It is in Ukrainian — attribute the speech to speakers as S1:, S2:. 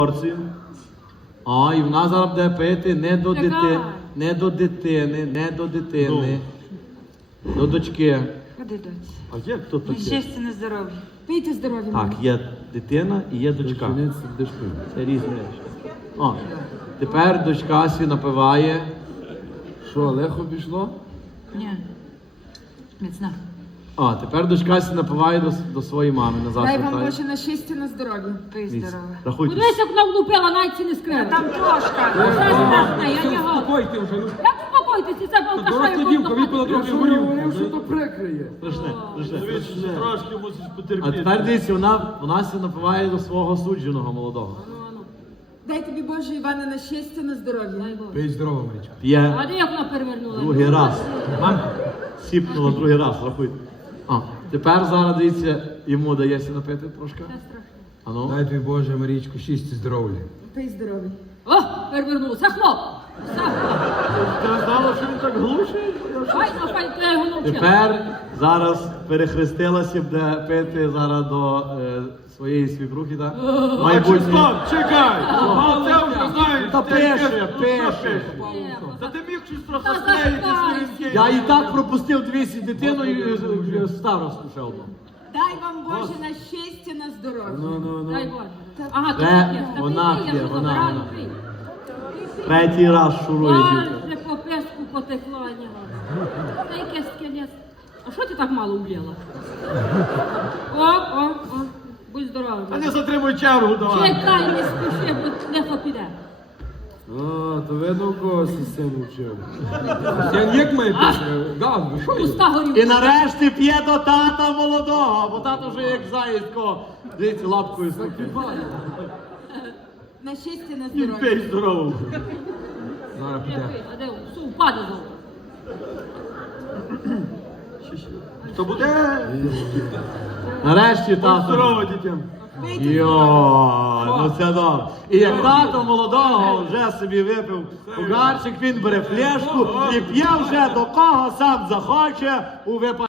S1: порцію. А, і вона зараз буде пити не до дитини, не до дитини, не до дитини, до дочки.
S2: Ходи, доць.
S1: А як хто
S2: На
S1: таке?
S2: щастя, на здоров'я. Пийте здоров'я.
S1: Так, є дитина і є дочка. Це різні речі. О, тепер дочка сі напиває.
S3: Що, легко пішло?
S2: Ні. Міцна.
S1: А, тепер дочка сі напиває до своєї мами назад.
S4: Дай вам
S1: вертає.
S4: Боже на щастя, на здоров'я.
S2: Пий
S1: Дивіться,
S2: здоров'я.
S1: рахуйте.
S5: Кудись як вона влупила, навіть ці не скрила.
S2: Там трошка.
S5: Що страшне, я його.
S3: Успокойте вже, ну.
S5: Як успокойтеся, це балка, що
S3: Доросла
S5: я
S3: дівка,
S5: буду
S3: випила
S5: доходити?
S3: трохи Я горілку. говорив, що то прикриє.
S1: Страшне, страшне.
S6: Трошки мусиш
S1: А
S6: потерпіти.
S1: тепер дивіться, вона сі напиває до свого судженого молодого.
S4: Дай тобі Боже, Іване, на щастя, на здоров'я.
S3: Пий здорово, Марічка.
S1: П'є
S5: А де як вона перевернула?
S1: другий раз. Сіпнула другий раз, рахуйте. А, тепер зараз, дивіться, йому дається напити трошки.
S5: Це страшно.
S1: А ну.
S3: Дай тобі Боже, Марічку, щастя, здоров'я.
S4: Пий здоров'я.
S5: О, перевернула. Це хлоп. Це хлоп.
S1: Ти знала, що він так глушить?
S5: Фай, я його навчила.
S1: Тепер зараз перехрестилася, буде пити зараз до своєї свікрухи, так? Майбутнє.
S6: Стоп, чекай! А це вже знаєш.
S1: Та
S6: це
S1: пише,
S6: яке-
S1: пише.
S6: Та ти міг щось трохи
S5: Та
S6: склеїти
S5: захай.
S6: сторінки.
S1: Я і так пропустив 200 дитину і старосту ще одну.
S4: Дай вам Боже на щастя, на здоров'я.
S5: Дай Боже. Ага, то
S1: Це
S5: п'єш. Та
S1: вона
S5: пий, я
S1: п'є,
S5: вже
S1: вона,
S5: забираю,
S1: вона.
S5: пий.
S1: Третій раз шурує дівка.
S5: Боже, по песку потекло, а не раз. Та яке скелет. А що ти так мало вліла? О, будь здоровий.
S6: А не затримуй чергу, давай.
S5: Чекай, не спіши, бо легко піде.
S3: А, то видно, у кого систему вчив. Я як має пити? Гав, що є?
S5: Пуста горілка.
S1: І нарешті п'є до тата молодого, бо тато вже як заїздко. Дивіться, лапкою стукає.
S4: На щастя, на
S6: І
S4: здоров'я.
S6: пей здорово.
S3: Зараз піде.
S5: А де? Су, впаде знову.
S6: То буде
S1: Нарешті тато.
S6: здорово, дітям.
S1: Йо, ну це добре. І як тато молодого вже собі випив угарчик, він бере флешку і п'є вже до кого сам захоче у випадку.